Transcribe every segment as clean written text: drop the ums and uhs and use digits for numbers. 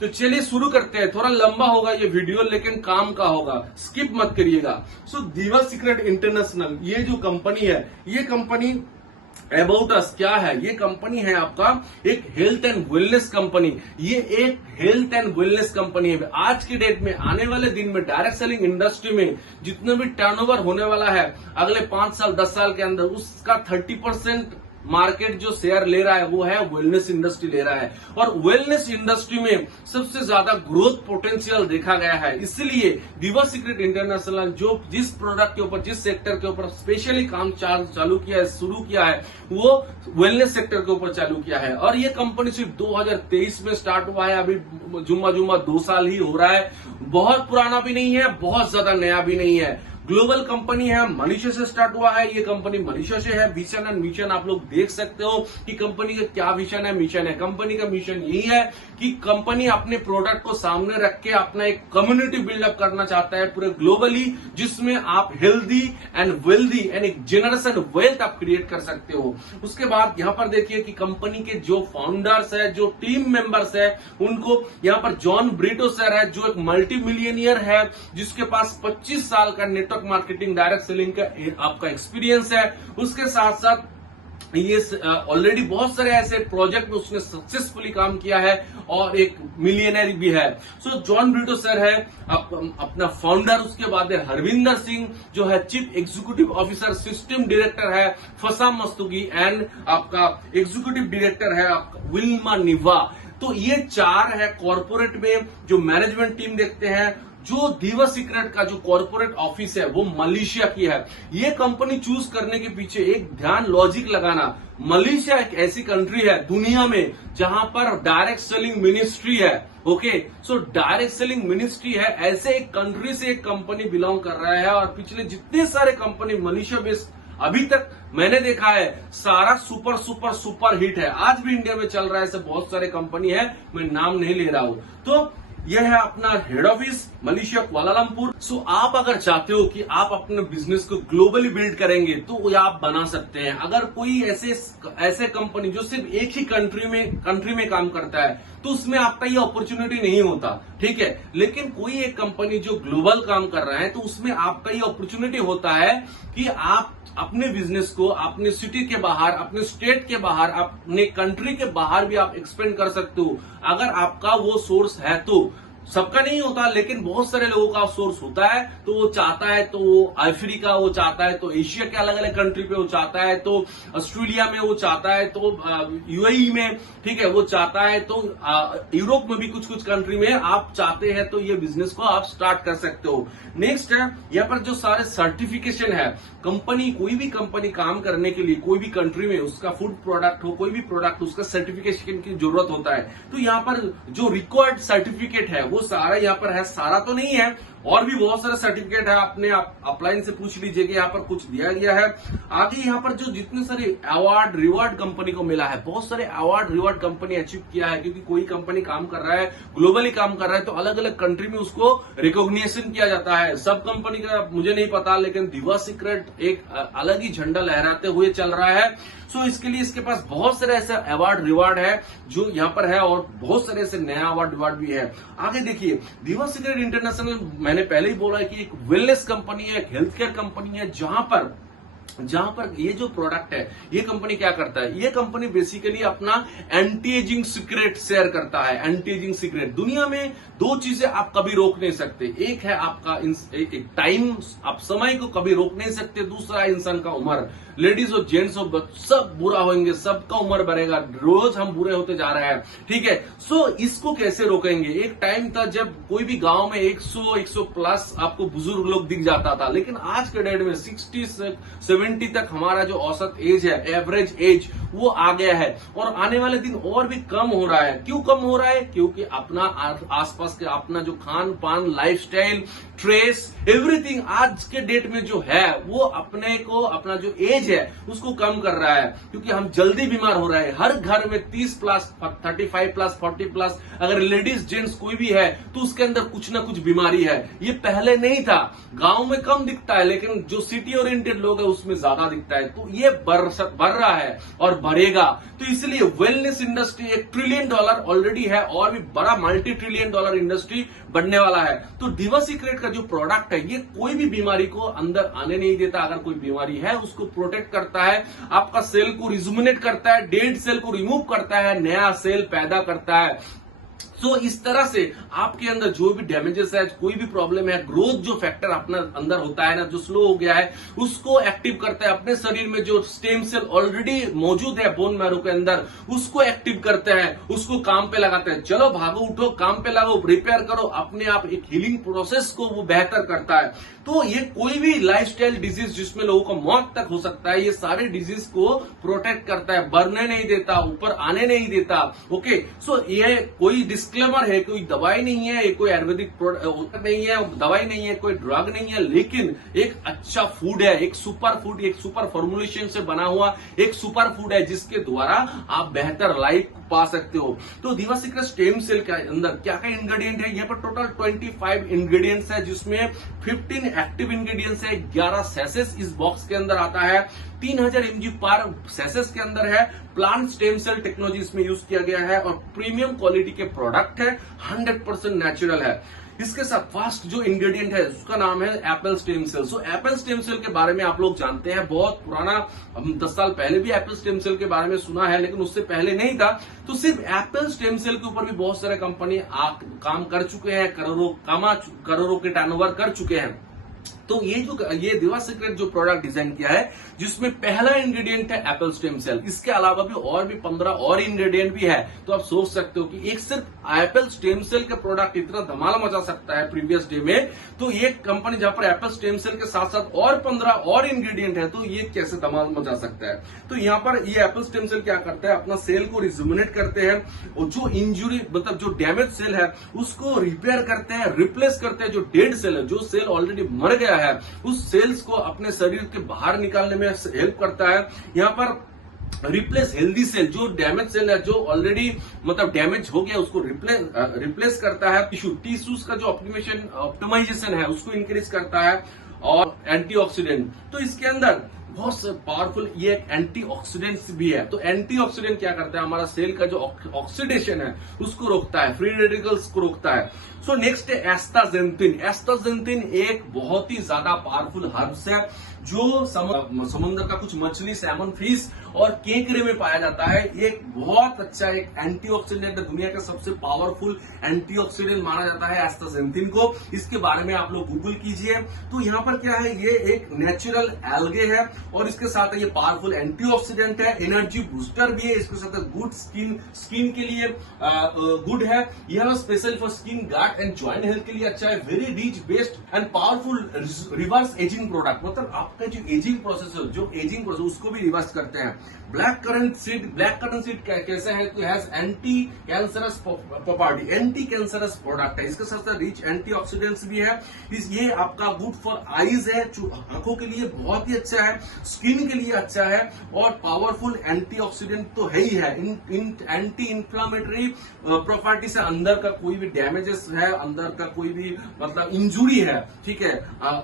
तो चलिए शुरू करते हैं। थोड़ा लंबा होगा ये वीडियो, लेकिन काम का होगा, स्किप मत करिएगा। सो दिवा सीक्रेट इंटरनेशनल ये जो कंपनी है, ये कंपनी अबाउट अस क्या है? ये कंपनी है आपका एक हेल्थ एंड वेलनेस कंपनी। ये एक हेल्थ एंड वेलनेस कंपनी है। आज की डेट में, आने वाले दिन में डायरेक्ट सेलिंग इंडस्ट्री में जितना भी टर्नओवर होने वाला है अगले 5 साल 10 साल के अंदर, उसका 30% मार्केट जो शेयर ले रहा है वो है वेलनेस इंडस्ट्री ले रहा है। और वेलनेस इंडस्ट्री में सबसे ज्यादा ग्रोथ पोटेंशियल देखा गया है। इसलिए दिवा सीक्रेट इंटरनेशनल जो जिस प्रोडक्ट के ऊपर, जिस सेक्टर के ऊपर स्पेशली काम चालू किया है, शुरू किया है, वो वेलनेस सेक्टर के ऊपर चालू किया है। और ये कंपनी सिर्फ 2023 में स्टार्ट हुआ है। अभी जुम्मा 2 साल ही हो रहा है। बहुत पुराना भी नहीं है, बहुत ज्यादा नया भी नहीं है। ग्लोबल कंपनी है, मलेशिया से स्टार्ट हुआ है। ये कंपनी मलेशिया से है। विजन एंड मिशन आप लोग देख सकते हो कि कंपनी का क्या विजन है, मिशन है। कंपनी का मिशन यही है कि कंपनी अपने प्रोडक्ट को सामने रख के अपना एक कम्युनिटी बिल्डअप करना चाहता है पूरे ग्लोबली, जिसमें आप हेल्दी एंड वेल्दी एंड एक जनरेशन वेल्थ आप क्रिएट कर सकते हो। उसके बाद यहां पर देखिए कि कंपनी के जो फाउंडर्स है, जो टीम मेंबर्स है, उनको यहां पर जॉन ब्रिटो सर है, जो एक मल्टी मिलियनियर है, जिसके पास 25 साल का नेटवर्क मार्केटिंग डायरेक्ट सेलिंग का आपका एक्सपीरियंस है। उसके साथ साथ ये ऑलरेडी बहुत सारे ऐसे प्रोजेक्ट में उसने सक्सेसफुली काम किया है और एक मिलियनर भी है। सो जॉन ब्रिटो सर है अपना फाउंडर। उसके बाद है हरविंदर सिंह जो है chief executive officer, system director है फसाम मस्तुगी, एंड आपका एग्जीक्यूटिव डायरेक्टर है आपका विल्मा निवा। तो ये 4 है। कॉर्पोरेट में जो मैनेजमेंट टीम देखते हैं, जो दिवा सीक्रेट का जो कॉर्पोरेट ऑफिस है वो मलेशिया की है। ये कंपनी चूज करने के पीछे एक ध्यान लॉजिक लगाना, मलेशिया एक ऐसी कंट्री है दुनिया में जहां पर डायरेक्ट सेलिंग मिनिस्ट्री है। Okay, so direct selling ministry है, ऐसे एक कंट्री से एक कंपनी बिलोंग कर रहा है। और पिछले जितने सारे कंपनी मलेशिया बेस्ड अभी तक मैंने देखा है, सारा सुपर सुपर सुपर हिट है। आज भी इंडिया में चल रहा है, ऐसे बहुत सारे कंपनी है, मैं नाम नहीं ले रहा हूं। तो यह है अपना हेड ऑफिस मलेशिया कुआलालंपुर। सो आप अगर चाहते हो कि आप अपने बिजनेस को ग्लोबली बिल्ड करेंगे तो आप बना सकते हैं। अगर कोई ऐसे कंपनी जो सिर्फ एक ही कंट्री में काम करता है तो उसमें आपका ये अपॉर्चुनिटी नहीं होता, ठीक है। लेकिन कोई एक कंपनी जो ग्लोबल काम कर रहा है तो उसमें आपका ये अपॉर्चुनिटी होता है कि आप अपने बिजनेस को अपने सिटी के बाहर, अपने स्टेट के बाहर, अपने कंट्री के बाहर भी आप एक्सपेंड कर सकते हो अगर आपका वो सोर्स है तो। सबका नहीं होता, लेकिन बहुत सारे लोगों का सोर्स होता है। तो वो चाहता है तो वो अफ्रीका, वो चाहता है तो एशिया के अलग अलग कंट्री पे, वो चाहता है तो ऑस्ट्रेलिया में, वो चाहता है तो यूएई में, ठीक है, वो चाहता है तो यूरोप में भी कुछ कंट्री में आप चाहते हैं तो ये बिजनेस को आप स्टार्ट कर सकते हो। नेक्स्ट है यहाँ पर जो सारे सर्टिफिकेशन है, कंपनी कोई भी कंपनी काम करने के लिए कोई भी कंट्री में, उसका फूड प्रोडक्ट हो, कोई भी प्रोडक्ट, उसका सर्टिफिकेशन की जरूरत होता है। तो यहाँ पर जो रिक्वायर्ड सर्टिफिकेट है वो सारा यहाँ पर है। सारा तो नहीं है, और भी बहुत सारे सर्टिफिकेट है। आपने अपलाइन से पूछ लीजिए कि यहाँ पर कुछ दिया गया है। आगे यहाँ पर जो जितने सारे अवार्ड रिवार्ड कंपनी को मिला है, बहुत सारे अवार्ड रिवार्ड कंपनी अचीव किया है, क्योंकि कोई कंपनी काम कर रहा है, ग्लोबली काम कर रहा है तो अलग अलग कंट्री में उसको रिकॉग्निशन किया जाता है। सब कंपनी का मुझे नहीं पता, लेकिन दिवा सीक्रेट एक अलग ही झंडा लहराते हुए चल रहा है। सो इसके लिए इसके पास बहुत सारे ऐसे अवार्ड रिवार्ड है जो यहाँ पर है, और बहुत सारे ऐसे नया अवार्ड रिवार्ड भी है। आगे देखिए, दिवा सीक्रेट इंटरनेशनल मैंने पहले ही बोला है कि एक वेलनेस कंपनी है, एक हेल्थ केयर कंपनी है, जहां पर ये जो प्रोडक्ट है, ये कंपनी क्या करता है? ये कंपनी बेसिकली अपना एंटी एजिंग सीक्रेट शेयर करता है। एंटी एजिंग सीक्रेट, दुनिया में 2 चीजें आप कभी रोक नहीं सकते। एक है आपका एक टाइम, आप समय को कभी रोक नहीं सकते। दूसरा है इंसान का उम्र। लेडीज हो, जेंट्स हो, सब बुरा होंगे, सबका उम्र बढ़ेगा, रोज हम बुरे होते जा रहे हैं, ठीक है। सो इसको कैसे रोकेंगे? एक टाइम था जब कोई भी गांव में 100 प्लस आपको बुजुर्ग लोग दिख जाता था, लेकिन आज के डेट में 60 से 70 तक हमारा जो औसत एज है, एवरेज एज, वो आ गया है। और आने वाले दिन और भी कम हो रहा है। क्यों कम हो रहा है? क्योंकि अपना आसपास के अपना जो खान पान, लाइफस्टाइल, ट्रेस, एवरीथिंग आज के डेट में जो है वो अपने को, अपना जो एज है उसको कम कर रहा है, क्योंकि हम जल्दी बीमार हो रहे हैं। हर घर में 30 प्लस, 35 प्लस, 40 प्लस अगर लेडीज जेंट्स कोई भी है तो उसके अंदर कुछ ना कुछ बीमारी है। ये पहले नहीं था, गांव में कम दिखता है, लेकिन जो सिटी ओरिएंटेड लोग है उसमें में ज्यादा दिखता है। तो ये बढ़ रहा है और बढ़ेगा। तो इसलिए वेलनेस इंडस्ट्री $1 ट्रिलियन ऑलरेडी है और भी बड़ा मल्टी $1 ट्रिलियन इंडस्ट्री बनने वाला है। तो दिवा सीक्रेट का जो प्रोडक्ट है ये कोई भी बीमारी को अंदर आने नहीं देता। अगर कोई बीमारी है उसको प्रोटेक्ट करता है, आपका सेल को रिजुमिनेट करता है, डेड सेल को रिमूव करता है, नया सेल पैदा करता है। इस तरह से आपके अंदर जो भी डैमेजेस है, कोई भी प्रॉब्लम है, ग्रोथ जो फैक्टर अपना अंदर होता है ना, जो स्लो हो गया है, उसको एक्टिव करता है। अपने शरीर में जो स्टेम सेल ऑलरेडी मौजूद है बोन मैरो के अंदर, उसको एक्टिव करते हैं, उसको काम पे लगाते हैं। चलो भागो, उठो, काम पे लगाओ, रिपेयर करो, अपने आप एक हीलिंग प्रोसेस को वो बेहतर करता है। तो ये कोई भी लाइफस्टाइल डिजीज जिसमें लोगों को मौत तक हो सकता है, ये सारे डिजीज को प्रोटेक्ट करता है, बढ़ने नहीं देता, ऊपर आने नहीं देता। ओके, ये कोई डिस्क्लेमर है, कोई दवाई नहीं है, ये कोई आयुर्वेदिक प्रोडक्ट नहीं है, दवाई नहीं है, कोई ड्रग नहीं है, लेकिन एक अच्छा फूड है, एक सुपर फूड, एक सुपर फॉर्मुलेशन से बना हुआ एक सुपर फूड है, जिसके द्वारा आप बेहतर लाइफ पा सकते हो। तो दिवा सीक्रेट स्टेम सेल के अंदर क्या क्या इंग्रेडिएंट है, यहाँ पर टोटल 25 इंग्रेडिएंट्स है, जिसमें 15 एक्टिव इंग्रेडिएंट्स है, 11 सैसेस इस बॉक्स के अंदर आता है, 3000 mg पर सैसेस के अंदर है। प्लांट स्टेम सेल टेक्नोलॉजी इसमें यूज किया गया है और प्रीमियम क्वालिटी के प्रोडक्ट है, 100% नेचुरल है। इसके साथ फर्स्ट जो इंग्रेडिएंट है उसका नाम है apple stem cell. Apple stem cell के बारे में आप लोग जानते हैं, बहुत पुराना, 10 साल पहले भी एप्पल स्टेम सेल के बारे में सुना है, लेकिन उससे पहले नहीं था। तो सिर्फ एप्पल स्टेम सेल के ऊपर भी बहुत सारे कंपनी काम कर चुके हैं, करोड़ों के टर्नओवर कर चुके हैं। तो ये दिवा सीक्रेट जो प्रोडक्ट डिजाइन किया है, जिसमें पहला इंग्रेडिएंट है एप्पल स्टेम सेल, इसके अलावा भी और भी 15 और इंग्रेडिएंट भी है। तो आप सोच सकते हो कि एक सिर्फ एप्पल स्टेम सेल का प्रोडक्ट इतना धमाल मचा सकता है प्रीवियस डे में। तो ये कंपनी जहां पर एप्पल स्टेम सेल के साथ साथ और 15 और इंग्रेडिएंट है, तो ये कैसे धमाल मचा सकता है। तो यहाँ पर ये एप्पल स्टेम सेल क्या करता है, अपना सेल को रिजुमिनेट करते हैं, और जो इंजुरी मतलब जो डैमेज सेल है उसको रिपेयर करते हैं, रिप्लेस करते हैं। जो डेड सेल है, जो सेल ऑलरेडी मर गया है, उस सेल्स को अपने शरीर के बाहर निकालने में हेल्प करता है। यहाँ पर रिप्लेस हेल्दी सेल, जो डैमेज सेल है, जो ऑलरेडी मतलब डैमेज हो गया, उसको रिप्लेस करता है। टिश्यूज का जो ऑप्टिमाइजेशन है उसको इंक्रीज करता है, और एंटीऑक्सीडेंट। तो इसके अंदर बहुत पावरफुल ये एक एंटीऑक्सीडेंट्स भी है। तो एंटीऑक्सीडेंट क्या करता है, हमारा सेल का जो ऑक्सीडेशन है उसको रोकता है, फ्री रेडिकल्स को रोकता है। नेक्स्ट है एस्टाजेंथिन। एस्टाजेंथिन एक बहुत ही ज्यादा पावरफुल हर्ब्स है, जो समुद्र का कुछ मछली, सैमन फिश और केकड़े में पाया जाता है। एक बहुत अच्छा एक एंटीऑक्सीडेंट है, दुनिया का सबसे पावरफुल एंटीऑक्सीडेंट माना जाता है एस्टाजेंथिन को। इसके बारे में आप लोग गूगल कीजिए। तो यहाँ पर क्या है, ये एक नेचुरल एल्गे है, और इसके साथ ये पावरफुल एंटीऑक्सीडेंट है, एनर्जी बूस्टर भी है। इसके साथ गुड स्किन के लिए गुड है। यह special for skin, guard and joint health के लिए अच्छा है। Very rich, best and powerful reverse ageing product, मतलब आपका जो एजिंग प्रोसेस है, जो एजिंग प्रोसेस उसको भी रिवर्स करते हैं। ब्लैक करंट सीड कैसे है, तो has anti cancerous property, anti cancerous product है। इसके साथ साथ रिच एंटीऑक्सीडेंट्स भी है। ये आपका गुड फॉर आईज है, आंखों के लिए बहुत ही अच्छा है, स्किन के लिए अच्छा है, और पावरफुल एंटीऑक्सीडेंट तो है ही है। एंटी इंफ्लामेटरी प्रॉपर्टी से अंदर का कोई भी डैमेजेस है, अंदर का कोई भी मतलब इंजुरी है, ठीक है,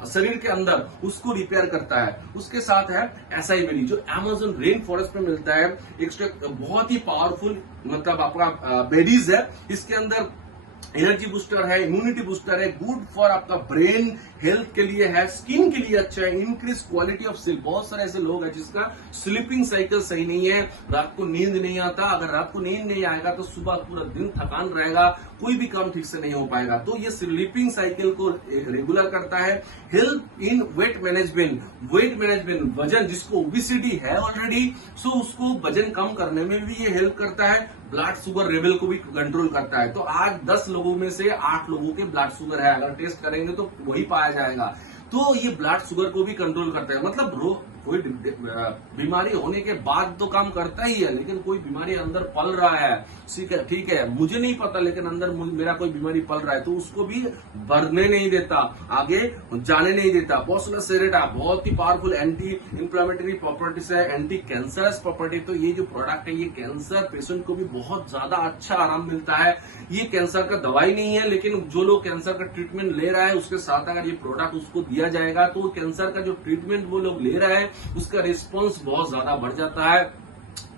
शरीर के अंदर, उसको रिपेयर करता है। उसके साथ है एसाई बेरी, जो अमेज़न रेन फॉरेस्ट में मिलता है। एक बहुत ही पावरफुल मतलब आपका बेरीज है। इसके अंदर एनर्जी बूस्टर है, इम्यूनिटी बूस्टर है, गुड फॉर आपका ब्रेन हेल्थ के लिए है, स्किन के लिए अच्छा है, इंक्रीज क्वालिटी ऑफ स्लीप। बहुत सारे ऐसे लोग हैं जिसका स्लीपिंग साइकिल सही नहीं है, रात को नींद नहीं आता। अगर रात को नींद नहीं आएगा तो सुबह पूरा दिन थकान रहेगा, कोई भी काम ठीक से नहीं हो पाएगा। तो ये स्लीपिंग साइकिल को रेगुलर करता है। हेल्प इन वेट मैनेजमेंट, वजन, जिसको ओबेसिटी है ऑलरेडी, सो उसको वजन कम करने में भी ये हेल्प करता है। ब्लड शुगर लेवल को भी कंट्रोल करता है। तो आज 10 लोगों में से 8 लोगों के ब्लड शुगर है, अगर टेस्ट करेंगे तो वही पाया जाएगा। तो ये ब्लड शुगर को भी कंट्रोल करता है। मतलब कोई बीमारी होने के बाद तो काम करता ही है, लेकिन कोई बीमारी अंदर पल रहा है, ठीक है, मुझे नहीं पता, लेकिन अंदर मेरा कोई बीमारी पल रहा है, तो उसको भी बढ़ने नहीं देता, आगे जाने नहीं देता। पॉस्टोसेरेटा बहुत ही पावरफुल एंटी इंफ्लेमेटरी प्रॉपर्टीज है, एंटी कैंसरस प्रॉपर्टी। तो ये जो प्रोडक्ट है, ये कैंसर पेशेंट को भी बहुत ज्यादा अच्छा आराम मिलता है। ये कैंसर का दवाई नहीं है, लेकिन जो लोग कैंसर का ट्रीटमेंट ले रहा है, उसके साथ अगर ये प्रोडक्ट उसको दिया जाएगा, तो कैंसर का जो ट्रीटमेंट वो लोग ले रहा है उसका रिस्पॉन्स बहुत ज्यादा बढ़ जाता है,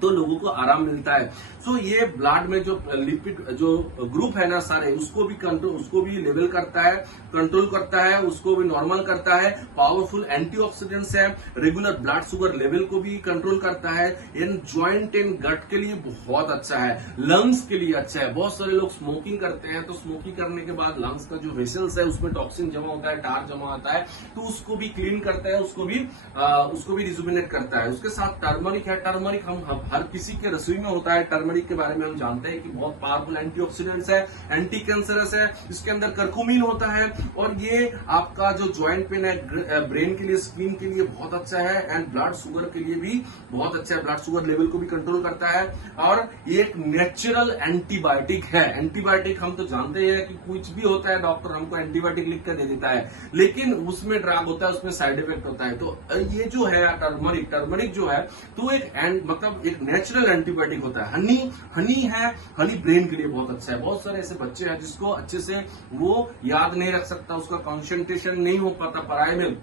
तो लोगों को आराम मिलता है। सो ये ब्लड में जो लिपिड जो ग्रुप है ना सारे, उसको भी लेवल करता है, कंट्रोल करता है, उसको भी नॉर्मल करता है। पावरफुल एंटीऑक्सीडेंट्स है, रेगुलर ब्लड शुगर लेवल को भी कंट्रोल करता है। इन जॉइंट एंड गट के लिए बहुत अच्छा है, लंग्स के लिए अच्छा है। बहुत सारे लोग स्मोकिंग करते हैं, तो स्मोकिंग करने के बाद लंग्स का जो वेसल्स है उसमें टॉक्सिन जमा होता है, टार जमा होता है, तो उसको भी क्लीन करता है, उसको भी रिजुविनेट करता है। उसके साथ टर्मरिक है। टर्मरिक हम हर किसी के रसोई में होता है। टर्मरिक के बारे में हम जानते हैं कि बहुत पावरफुल एंटीऑक्सीडेंट्स है, एंटी कैंसरस है। इसके अंदर करकुमिन होता है और ये आपका जो जॉइंट पेन है, ब्रेन के लिए, स्किन के लिए बहुत अच्छा है, एंड ब्लड शुगर के लिए भी बहुत अच्छा है। ब्लड शुगर लेवल को भी कंट्रोल करता है और ये एक नेचुरल एंटीबायोटिक है। एंटीबायोटिक हम तो जानते हैं कि कुछ भी होता है डॉक्टर हमको एंटीबायोटिक लिख कर दे देता है, लेकिन उसमें ड्रग होता है, उसमें साइड इफेक्ट होता है। तो ये जो है टर्मरिक जो है, तो एक नेचुरल एंटीबायोटिक होता है। हनी है, हनी ब्रेन के लिए बहुत अच्छा है। बहुत सारे ऐसे बच्चे हैं जिसको अच्छे से वो याद नहीं रख सकता, उसका कंसंट्रेशन नहीं हो पाता पढ़ाई में,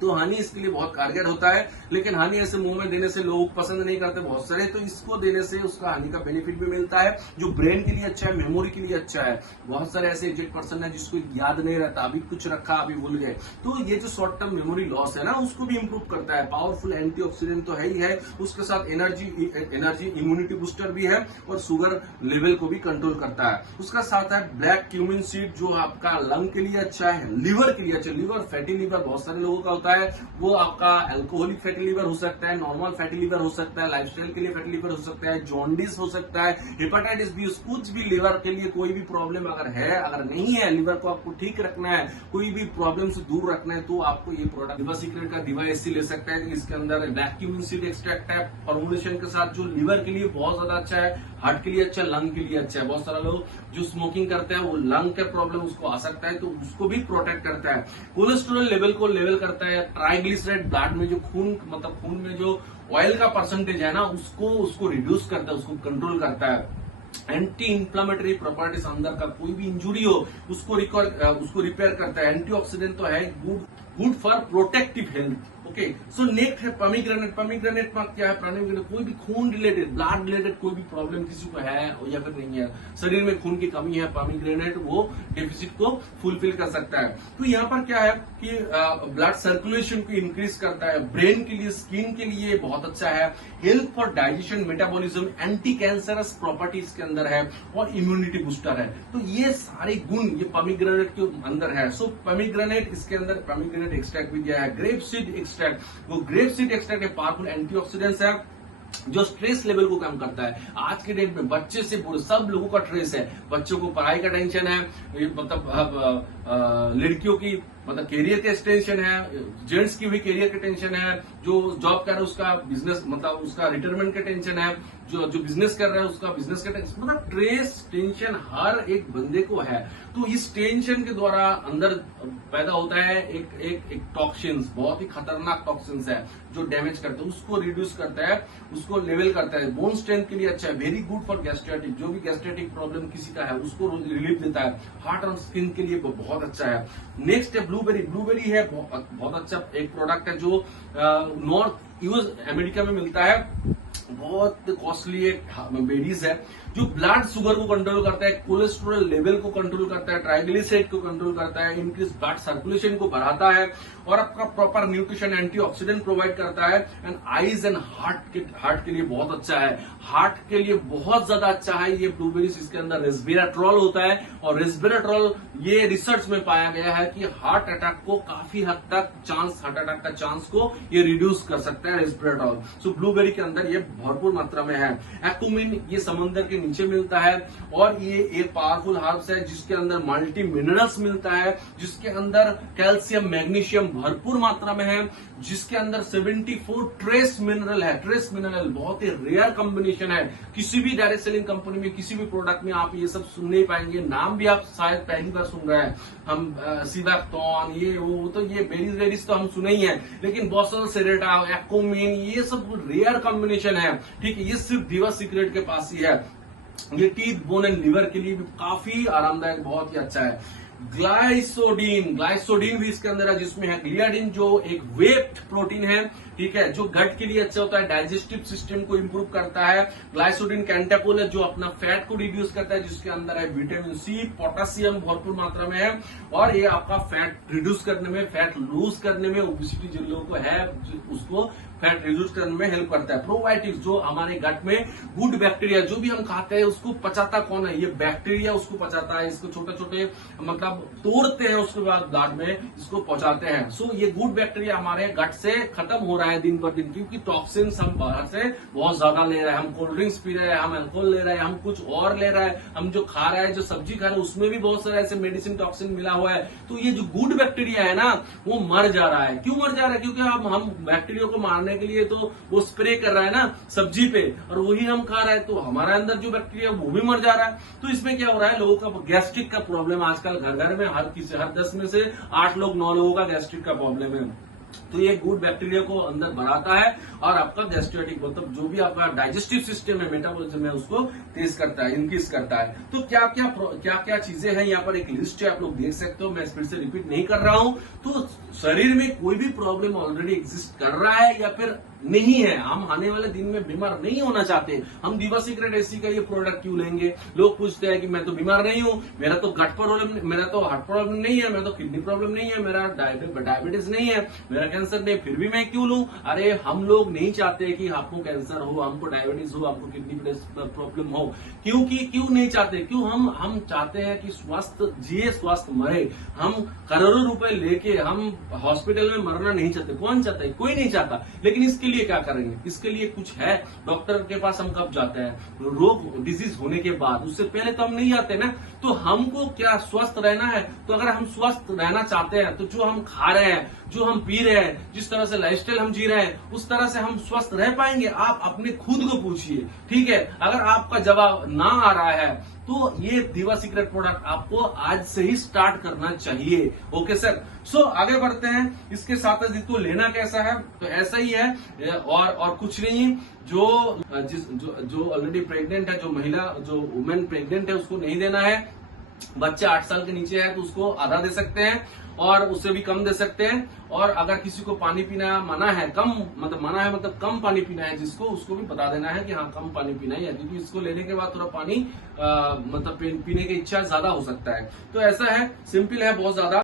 तो हनी इसके लिए बहुत कारगर होता है। लेकिन हनी ऐसे मुंह में देने से लोग पसंद नहीं करते बहुत सारे, तो इसको देने से उसका हनी का बेनिफिट भी मिलता है, जो ब्रेन के लिए अच्छा है, मेमोरी के लिए अच्छा है। बहुत सारे ऐसे एजेड पर्सन है जिसको याद नहीं रहता, अभी कुछ रखा अभी भूल गए, तो ये जो शॉर्ट टर्म मेमोरी लॉस है ना, उसको भी इंप्रूव करता है। पावरफुल एंटीऑक्सीडेंट तो है ही है, उसके साथ एनर्जी इम्यूनिटी बूस्टर भी है और शुगर लेवल को भी कंट्रोल करता है। उसका साथ है ब्लैक क्यूमिन सीड, जो आपका लंग के लिए अच्छा है, लिवर के लिए अच्छा है। लिवर, फैटी लिवर बहुत सारे लोगों का होता है, वो आपका अल्कोहलिक फैटी लिवर हो सकता है, नॉर्मल फैटी लिवर हो सकता है, लाइफस्टाइल के लिए फैटी लिवर हो सकता है, जॉन्डिस हो सकता है, हेपेटाइटिस बी, कुछ भी लिवर के लिए कोई भी प्रॉब्लम अगर है, अगर नहीं है, लिवर को आपको ठीक रखना है, कोई भी प्रॉब्लम से दूर रखना है, तो आपको ये प्रोडक्ट दिवा सीक्रेट का दिवा एसी ले सकता है। इसके अंदर ब्लैक क्यूमिन सीड एक्सट्रैक्ट है फॉर्मुलेशन के साथ, जो लिवर के लिए बहुत ज्यादा अच्छा है, हार्ट के लिए अच्छा, लंग के लिए अच्छा है। बहुत सारा लोग जो स्मोकिंग करते हैं वो लंग का प्रॉब्लम उसको आ सकता है, तो उसको भी प्रोटेक्ट करता है। कोलेस्ट्रॉल लेवल को लेवल करता है। ट्राइग्लिसराइड, ब्लड में जो खून में जो ऑयल का परसेंटेज है ना, उसको रिड्यूस करता है, उसको कंट्रोल करता है। एंटी इंफ्लामेटरी प्रॉपर्टीज, अंदर का कोई भी इंजुरी हो उसको रिपेयर करता है। एंटीऑक्सीडेंट तो है, good for protective health. Okay, so next है पॉमीग्रेनेट। पॉमीग्रेनेट में क्या है? पॉमीग्रेनेट कोई भी खून रिलेटेड, ब्लड रिलेटेड कोई भी प्रॉब्लम किसी को है या फिर नहीं है, शरीर में खून की कमी है, पॉमीग्रेनेट वो डेफिसिट को फुलफिल कर सकता है। तो यहाँ पर क्या है कि ब्लड सर्कुलेशन को इंक्रीज करता है, ब्रेन के लिए, स्किन के लिए बहुत अच्छा है, health for digestion, metabolism, anti cancerous properties के अंदर है और इम्यूनिटी बूस्टर है। तो ये सारे गुण ये पॉमीग्रेनेट के अंदर है। सो पॉमीग्रेनेट, इसके अंदर पॉमीग्रेनेट एक्सट्रैक्ट भी दिया है, ग्रेप सीड एक्सट्रैक्ट। वो ग्रेप सीड एक्सट्रैक्ट एक पावरफुल एंटीऑक्सीडेंट्स है जो स्ट्रेस लेवल को कम करता है। आज के डेट में बच्चे से बूढ़े सब लोगों का स्ट्रेस है। बच्चों को पढ़ाई का टेंशन है, मतलब लड़कियों की मतलब कैरियर के टेंशन है, जेंट्स की भी कैरियर के टेंशन है, जो जॉब कर रहा है उसका बिजनेस मतलब उसका रिटायरमेंट का टेंशन है, जो बिजनेस कर रहा है उसका बिजनेस का टेंशन, मतलब स्ट्रेस टेंशन हर एक बंदे को है। तो इस टेंशन के द्वारा अंदर पैदा होता है एक टॉक्सिन्स, बहुत ही खतरनाक टॉक्सिन्स है जो डैमेज करते हैं, उसको रिड्यूस करता है, उसको लेवल करता है। बोन स्ट्रेंथ के लिए अच्छा है, वेरी गुड फॉर गैस्ट्रेटिक, जो भी गैस्ट्रेटिक प्रॉब्लम किसी का है उसको रिलीफ देता है। हार्ट और स्किन के लिए बहुत अच्छा है। नेक्स्ट है ब्लूबेरी। ब्लूबेरी है बहुत अच्छा एक प्रोडक्ट है जो नॉर्थ यूएस अमेरिका में मिलता है, बहुत कॉस्टली एक बेरीज है जो ब्लड शुगर को कंट्रोल करता है, कोलेस्ट्रॉल लेवल को कंट्रोल करता है, ट्राइग्लिसराइड को कंट्रोल करता है, इंक्रीज ब्लड सर्कुलेशन को बढ़ाता है और आपका प्रॉपर न्यूट्रिशन, एंटीऑक्सीडेंट प्रोवाइड करता है। एंड आईज एंड हार्ट के लिए बहुत अच्छा है, हार्ट के लिए बहुत ज्यादा अच्छा है ये ब्लूबेरीज। इसके अंदर रेस्वेराट्रॉल होता है और रेस्वेराट्रॉल ये रिसर्च में पाया गया है कि हार्ट अटैक को काफी हद तक हार्ट अटैक का चांस को ये रिड्यूस कर सकता है रेस्वेराट्रॉल। सो ब्लूबेरी के अंदर ये भरपूर मात्रा में है। एक्टोमिन ये समंदर के नीचे मिलता है और ये एक पावरफुल हर्ब्स है जिसके अंदर मल्टी मिनरल्स मिलता है, जिसके अंदर कैल्शियम, मैग्नीशियम भरपूर मात्रा में है, जिसके अंदर 74 ट्रेस मिनरल है। ट्रेस मिनरल बहुत ही रेयर कॉम्बिनेशन है, किसी भी डायरेक्ट सेलिंग कंपनी में किसी भी प्रोडक्ट में आप ये सब सुन नहीं पाएंगे। नाम भी आप शायद पहली बार सुन रहे हैं हम, सिवाक्टोन ये वो, तो ये वेरीज तो हम सुने ही है, लेकिन बॉसल सेरेटा, एक्कोमिन ये सब रेयर कॉम्बिनेशन है। ठीक है, ये सिर्फ दिवा सीक्रेट के पास ही है। ये टीथ, बोन एंड लिवर के लिए भी काफी आरामदायक, बहुत ही अच्छा है। ग्लाइसोडीन भी इसके अंदर है, जिसमें है ग्लियाडिन जो एक वेट प्रोटीन है। ठीक है, जो गट के लिए अच्छा होता है, डाइजेस्टिव सिस्टम को इंप्रूव करता है। ग्लाइसोडिन कैंटाकोल है जो अपना फैट को रिड्यूस करता है, जिसके अंदर है विटामिन सी, पोटेशियम भरपूर मात्रा में है, और ये आपका फैट रिड्यूस करने में, फैट लूज करने में, ओबेसिटी जिन लोगों को है उसको फैट रिड्यूस करने में हेल्प करता है। प्रोबायोटिक्स जो हमारे गट में गुड बैक्टीरिया जो भी हम खाते हैं उसको पचाता कौन है, ये बैक्टीरिया उसको पचाता है, इसको छोटे छोटे मतलब तोड़ते हैं, उसके बाद गट में इसको पहुंचाते हैं। सो ये गुड बैक्टीरिया हमारे गट से खत्म हो रहा है दिन ब दिन, क्योंकि टॉक्सिन्स हम बाहर से बहुत ज्यादा ले रहे हैं, हम कोल्ड ड्रिंक्स पी रहे हैं, हम अल्कोहल ले रहे हैं, हम कुछ और ले रहे हैं, हम जो खा रहे हैं, जो सब्जी खा रहे हैं उसमें भी बहुत सारे ऐसे मेडिसिन टॉक्सिन मिला हुआ है। तो ये जो गुड बैक्टीरिया है ना वो मर जा रहा है। क्यों मर जा रहा है? क्योंकि हम बैक्टीरिया को मारने के लिए तो वो स्प्रे कर रहा है ना सब्जी पे, और वही हम खा रहे हैं, तो हमारे अंदर जो बैक्टीरिया वो भी मर जा रहा है। तो इसमें क्या हो रहा है, लोगों का गैस्ट्रिक का प्रॉब्लम आजकल घर घर में हर 10 में से 8 लोग 9 लोगों का गैस्ट्रिक का प्रॉब्लम है। तो ये गुड बैक्टीरिया को अंदर बढ़ाता है और आपका गैस्ट्रेटिक मतलब जो भी आपका डाइजेस्टिव सिस्टम है, मेटाबॉलिज्म है, उसको तेज करता है, इंक्रीज करता है। तो क्या क्या चीजें हैं, यहाँ पर एक लिस्ट है, आप लोग देख सकते हो, मैं स्पीड से रिपीट नहीं कर रहा हूं। तो शरीर में कोई भी प्रॉब्लम ऑलरेडी एग्जिस्ट कर रहा है या फिर नहीं है, हम आने वाले दिन में बीमार नहीं होना चाहते, हम दिवा सीक्रेट एसी का ये प्रोडक्ट क्यों लेंगे? लोग पूछते हैं कि मैं तो बीमार नहीं हूं, मेरा तो गट प्रॉब्लम, मेरा तो हार्ट प्रॉब्लम नहीं है, मेरा तो किडनी प्रॉब्लम नहीं है, मेरा डायबिटीज नहीं है, मेरा कैंसर नहीं, फिर भी मैं क्यों लूं? अरे हम लोग नहीं चाहते कि आपको कैंसर हो, हमको डायबिटीज हो, आपको किडनी प्रॉब्लम हो। क्यों नहीं चाहते? क्यों हम चाहते हैं कि स्वस्थ जिए, स्वस्थ मरे। हम करोड़ों रुपए लेके हम हॉस्पिटल में मरना नहीं चाहते। कौन चाहता है? कोई नहीं चाहता। लेकिन इसके लिए क्या करेंगे? इसके लिए कुछ है? डॉक्टर के पास हम कब जाते हैं? रोग डिजीज होने के बाद, उससे पहले तो हम नहीं जाते ना। तो हमको क्या स्वस्थ रहना है? तो अगर हम स्वस्थ रहना चाहते हैं तो जो हम खा रहे हैं, जो हम पी रहे हैं, जिस तरह से लाइफस्टाइल हम जी रहे हैं, उस तरह से हम स्वस्थ रह पाएंगे? आप अपने खुद को पूछिए, ठीक है? अगर आपका जवाब ना आ रहा है तो ये दिवा सीक्रेट प्रोडक्ट आपको आज से ही स्टार्ट करना चाहिए। ओके सर, सो आगे बढ़ते हैं। इसके साथ इसको लेना कैसा है? तो ऐसा ही है और कुछ नहीं। जो ऑलरेडी प्रेग्नेंट है, जो महिला, जो वुमेन प्रेग्नेंट है, उसको नहीं देना है। बच्चा 8 साल के नीचे है तो उसको आधा दे सकते हैं और उससे भी कम दे सकते हैं। और अगर किसी को पानी पीना मना है, मतलब कम पानी पीना है जिसको, उसको भी बता देना है कि हाँ कम पानी पीना है, क्योंकि इसको लेने के बाद थोड़ा पानी मतलब पीने की इच्छा ज्यादा हो सकता है। तो ऐसा है, सिंपल है बहुत ज्यादा।